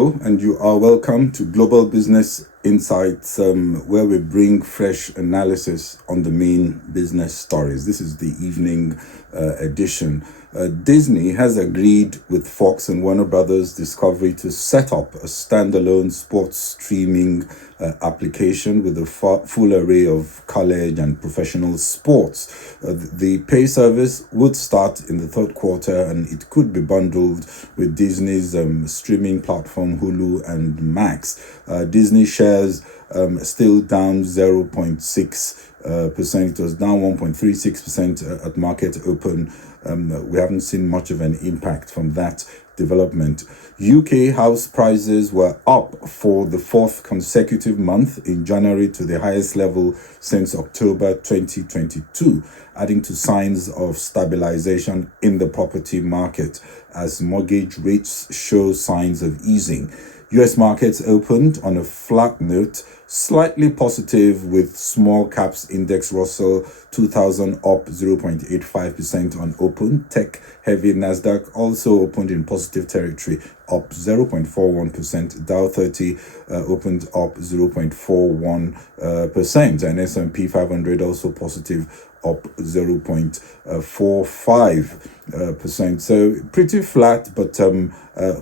Hello, and you are welcome to Global Business Insights, where we bring fresh analysis on the main business stories. This is the evening edition. Disney has agreed with Fox and Warner Brothers Discovery to set up a standalone sports streaming application with a full array of college and professional sports. The pay service would start in the third quarter, and it could be bundled with Disney's streaming platform Hulu and Max. Disney shares still down 0.6%. It was down 1.36% at market open. We haven't seen much of an impact from that development. UK house prices were up for the fourth consecutive month in January to the highest level since October 2022, adding to signs of stabilization in the property market as mortgage rates show signs of easing. US markets opened on a flat note, slightly positive, with small caps index Russell 2000 up 0.85% on open. Tech heavy Nasdaq also opened in positive territory, up 0.41%. Dow 30 opened up 0.41%, and S&P 500 also positive, up 0.45%. So pretty flat, but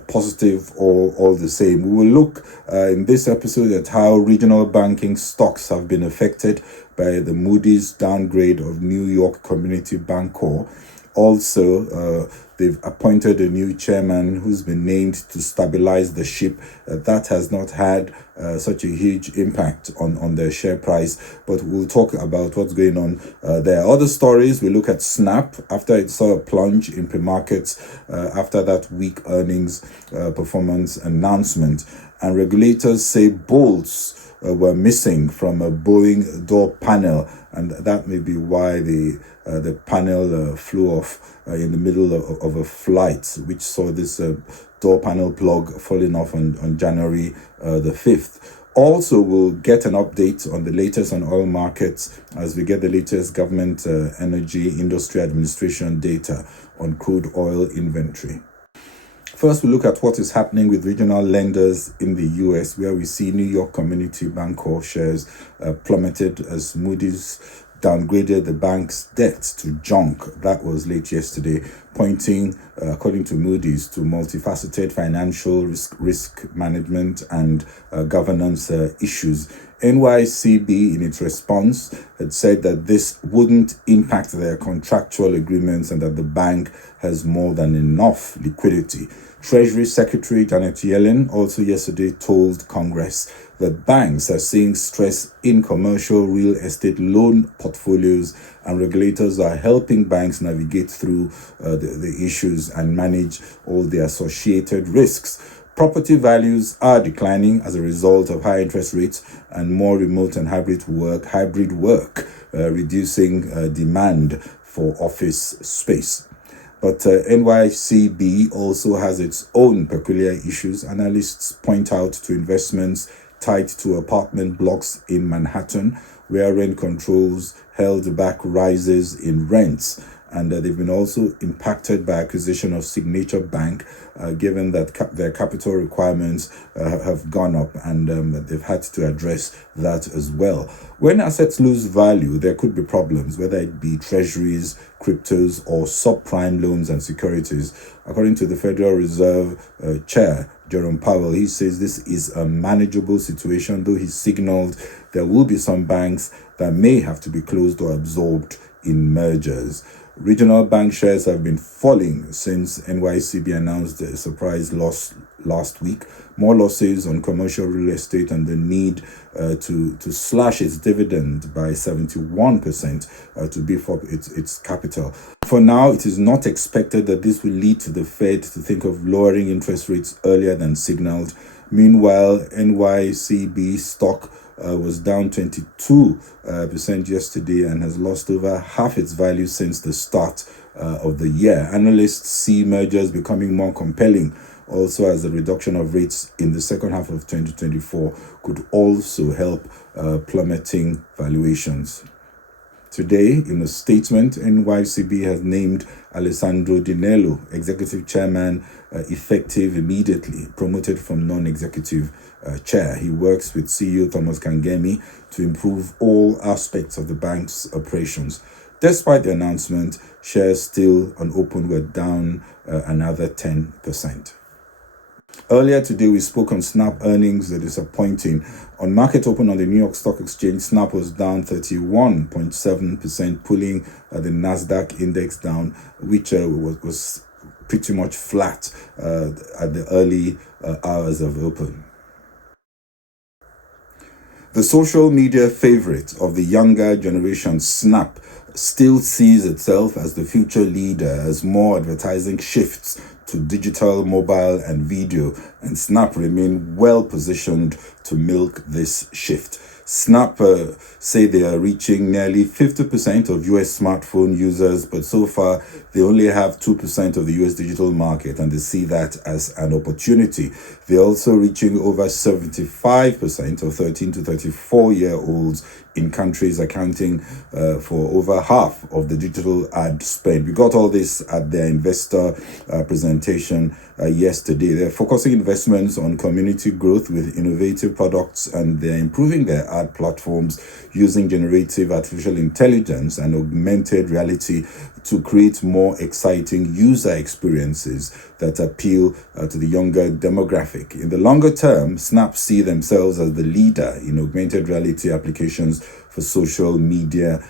positive all the same. We will look in this episode at how regional banking stocks have been affected by the Moody's downgrade of New York Community Bancorp. Also, they've appointed a new chairman who's been named to stabilize the ship. That has not had such a huge impact on their share price, but we'll talk about what's going on there. Other stories, we look at Snap after it saw a plunge in pre-markets after that weak earnings performance announcement. And regulators say bolts were missing from a Boeing door panel, and that may be why the panel flew off in the middle of a flight, which saw this door panel plug falling off on January the 5th. Also, we'll get an update on the latest on oil markets as we get the latest government energy industry administration data on crude oil inventory. First, we look at what is happening with regional lenders in the US, where we see New York Community Bancorp shares plummeted as Moody's downgraded the bank's debt to junk. That was late yesterday, pointing, according to Moody's, to multifaceted financial risk management and governance issues. NYCB, in its response, had said that this wouldn't impact their contractual agreements and that the bank has more than enough liquidity. Treasury Secretary Janet Yellen also yesterday told Congress that banks are seeing stress in commercial real estate loan portfolios, and regulators are helping banks navigate through the issues and manage all the associated risks. Property values are declining as a result of high interest rates and more remote and hybrid work, reducing demand for office space. But NYCB also has its own peculiar issues. Analysts point out to investments tied to apartment blocks in Manhattan, where rent controls held back rises in rents. And they've been also impacted by acquisition of Signature Bank, given that their capital requirements have gone up, and they've had to address that as well. When assets lose value, there could be problems, whether it be treasuries, cryptos, or subprime loans and securities. According to the Federal Reserve Chair, Jerome Powell, he says this is a manageable situation, though he signaled there will be some banks that may have to be closed or absorbed in mergers. Regional bank shares have been falling since NYCB announced a surprise loss last week. More losses on commercial real estate and the need to slash its dividend by 71% to beef up its capital. For now, it is not expected that this will lead to the Fed to think of lowering interest rates earlier than signaled. Meanwhile, NYCB stock was down 22% yesterday and has lost over half its value since the start of the year. Analysts see mergers becoming more compelling, also as the reduction of rates in the second half of 2024 could also help plummeting valuations. Today, in a statement, NYCB has named Alessandro Di Nello executive chairman, effective immediately, promoted from non-executive chair. He works with CEO Thomas Kangemi to improve all aspects of the bank's operations. Despite the announcement, shares still on open were down another 10%. Earlier today, we spoke on Snap earnings. They're disappointing. On market open on the New York Stock Exchange, Snap was down 31.7%, pulling the Nasdaq index down, which was pretty much flat at the early hours of open. The social media favorite of the younger generation, Snap, still sees itself as the future leader as more advertising shifts to digital, mobile, and video, and Snap remain well positioned to milk this shift. Snap say they are reaching nearly 50% of US smartphone users, but so far they only have 2% of the US digital market, and they see that as an opportunity. They're also reaching over 75% of 13 to 34-year-olds in countries accounting for over half of the digital ad spend. We got all this at their investor presentation yesterday. They're focusing investments on community growth with innovative products, and they're improving their ad platforms using generative artificial intelligence and augmented reality to create more exciting user experiences that appeal to the younger demographic. In the longer term, Snap see themselves as the leader in augmented reality applications for social media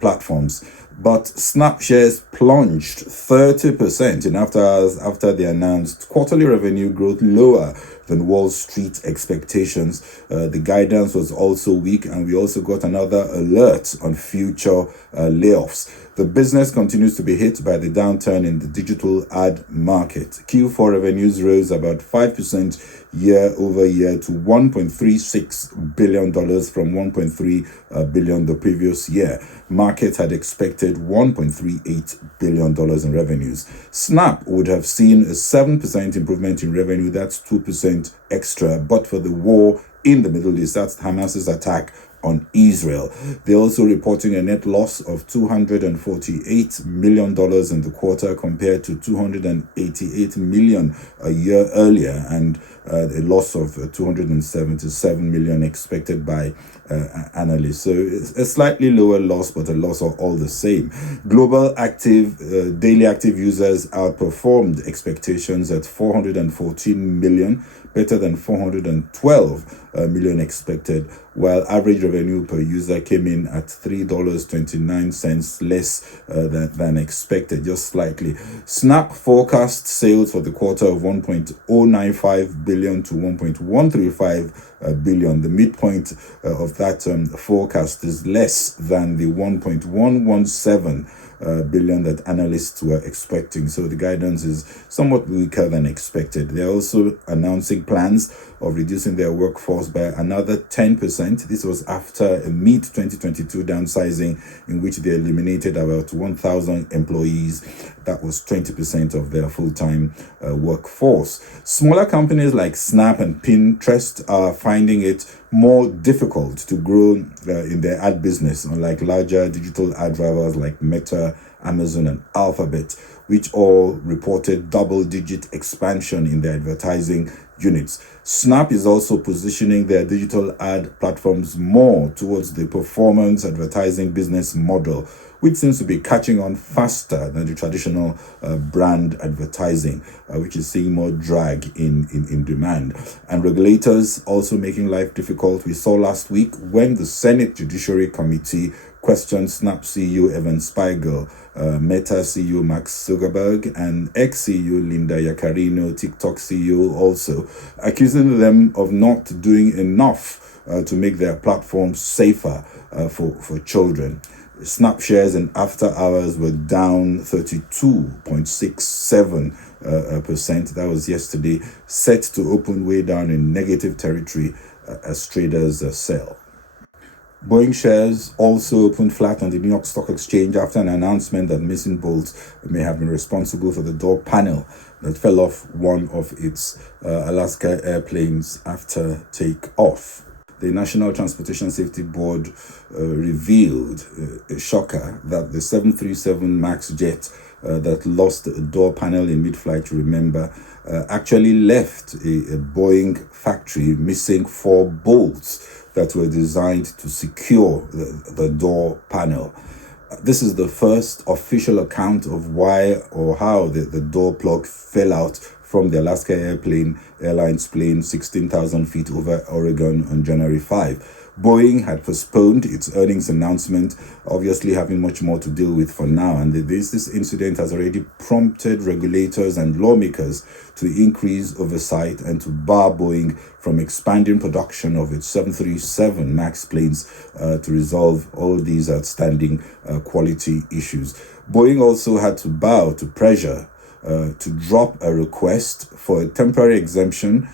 platforms. But Snap shares plunged 30% in after hours after they announced quarterly revenue growth lower than Wall Street expectations. The guidance was also weak, and we also got another alert on future layoffs. The business continues to be hit by the downturn in the digital ad market. Q4 revenues rose about 5% year over year to $1.36 billion from $1.3 billion the previous year. Markets had expected $1.38 billion in revenues. Snap would have seen a 7% improvement in revenue. That's 2% extra, but for the war in the Middle East, that's Hamas's attack on Israel. They're also reporting a net loss of $248 million in the quarter compared to $288 million a year earlier, and a loss of $277 million expected by analysts. So it's a slightly lower loss, but a loss of all the same. Global daily active users outperformed expectations at 414 million, better than 412 million expected, while average revenue per user came in at $3.29 less than expected, just slightly. Snap forecast sales for the quarter of $1.095 billion to $1.135 billion. The midpoint of that forecast is less than the $1.117 billion that analysts were expecting. So the guidance is somewhat weaker than expected. They're also announcing plans of reducing their workforce by another 10%. This was after a mid-2022 downsizing in which they eliminated about 1,000 employees. That was 20% of their full-time workforce. Smaller companies like Snap and Pinterest are finding it more difficult to grow in their ad business, unlike larger digital ad drivers like Meta, Amazon, and Alphabet, which all reported double-digit expansion in their advertising units. Snap is also positioning their digital ad platforms more towards the performance advertising business model, which seems to be catching on faster than the traditional brand advertising, which is seeing more drag in demand. And regulators also making life difficult. We saw last week when the Senate Judiciary Committee questioned Snap CEO Evan Spiegel, Meta CEO Mark Zuckerberg, and ex-CEO Linda Yaccarino, TikTok CEO also, accusing them of not doing enough to make their platforms safer for children. Snap shares in after hours were down 32.67%. That was yesterday, set to open way down in negative territory as traders sell. Boeing shares also opened flat on the New York Stock Exchange after an announcement that missing bolts may have been responsible for the door panel that fell off one of its Alaska airplanes after takeoff. the National Transportation Safety Board revealed, a shocker, that the 737 MAX jet that lost a door panel in mid-flight, remember, actually left a Boeing factory missing 4 bolts that were designed to secure the door panel. This is the first official account of why or how the door plug fell out from the Alaska Airlines plane 16,000 feet over Oregon on January 5. Boeing had postponed its earnings announcement, obviously having much more to deal with for now, and this incident has already prompted regulators and lawmakers to increase oversight and to bar Boeing from expanding production of its 737 MAX planes to resolve all these outstanding quality issues. Boeing also had to bow to pressure to drop a request for a temporary exemption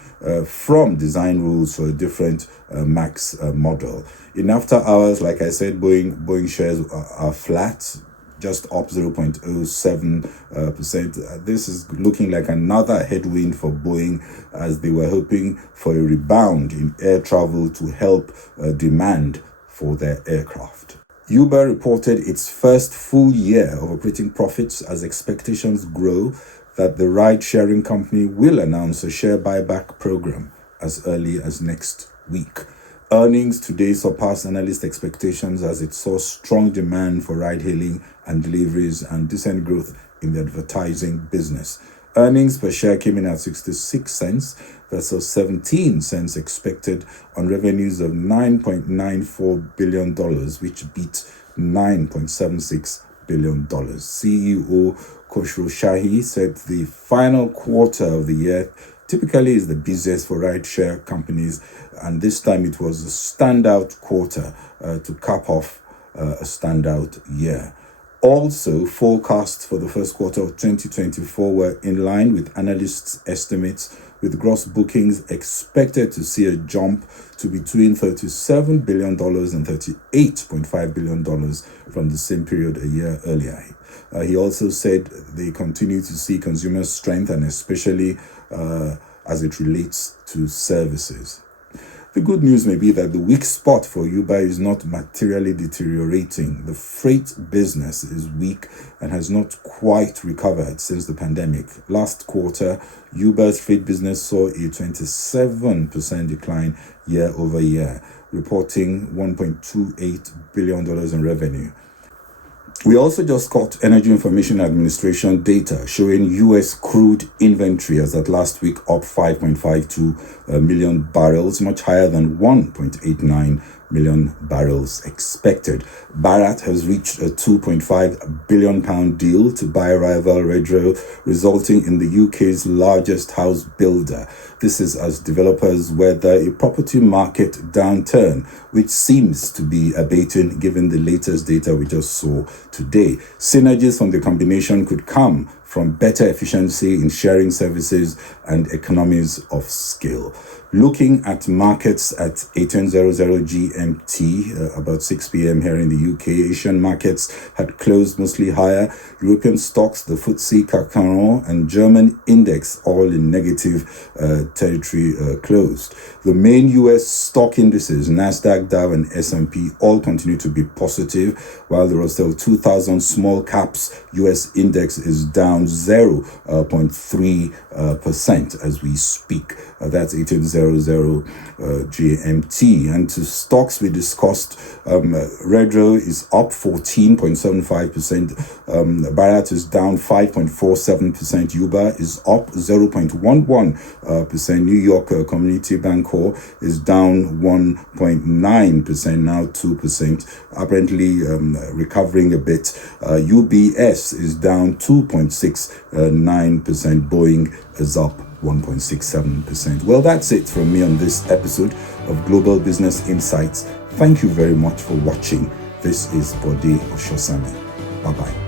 from design rules for a different MAX model. In after hours, like I said, Boeing shares are flat, just up 0.07%. This is looking like another headwind for Boeing, as they were hoping for a rebound in air travel to help demand for their aircraft. Uber reported its first full year of operating profits as expectations grow that the ride-sharing company will announce a share buyback program as early as next week. Earnings today surpassed analyst expectations as it saw strong demand for ride-hailing and deliveries and decent growth in the advertising business. Earnings per share came in at 66 cents versus 17 cents expected on revenues of $9.94 billion, which beat $9.76 billion. CEO Khosrow Shahi said the final quarter of the year typically is the busiest for rideshare companies, and this time it was a standout quarter to cap off a standout year. Also, forecasts for the first quarter of 2024 were in line with analysts' estimates, with gross bookings expected to see a jump to between $37 billion and $38.5 billion from the same period a year earlier. He also said they continue to see consumer strength, and especially as it relates to services. The good news may be that the weak spot for Uber is not materially deteriorating. The freight business is weak and has not quite recovered since the pandemic. Last quarter, Uber's freight business saw a 27% decline year over year, reporting $1.28 billion in revenue. We also just got Energy Information Administration data showing U.S. crude inventory as at last week up 5.52 million barrels, much higher than 1.89 million barrels expected. Bharat has reached a £2.5 billion deal to buy rival Redrow, resulting in the UK's largest house builder. This is as developers weather a property market downturn, which seems to be abating given the latest data we just saw today. Synergies from the combination could come from better efficiency in sharing services and economies of scale. Looking at markets at 18:00 GMT, about 6 p.m. here in the UK, Asian markets had closed mostly higher. European stocks, the FTSE, CAC 40 and German index, all in negative territory, closed. The main US stock indices, Nasdaq, Dow and S&P, all continue to be positive, while the Russell 2000 small caps US index is down 0.3% as we speak. That's 18:00 GMT. And to stocks we discussed, Redrow is up 14.75%, Bharat is down 5.47%, Uber is up 0.11%, New York Community Bancorp is down 1.9%, now 2%, apparently recovering a bit. UBS is down 2.69%, Boeing is up 1.67%. Well, that's it from me on this episode of Global Business Insights. Thank you very much for watching. This is Bode Oshosami. Bye-bye.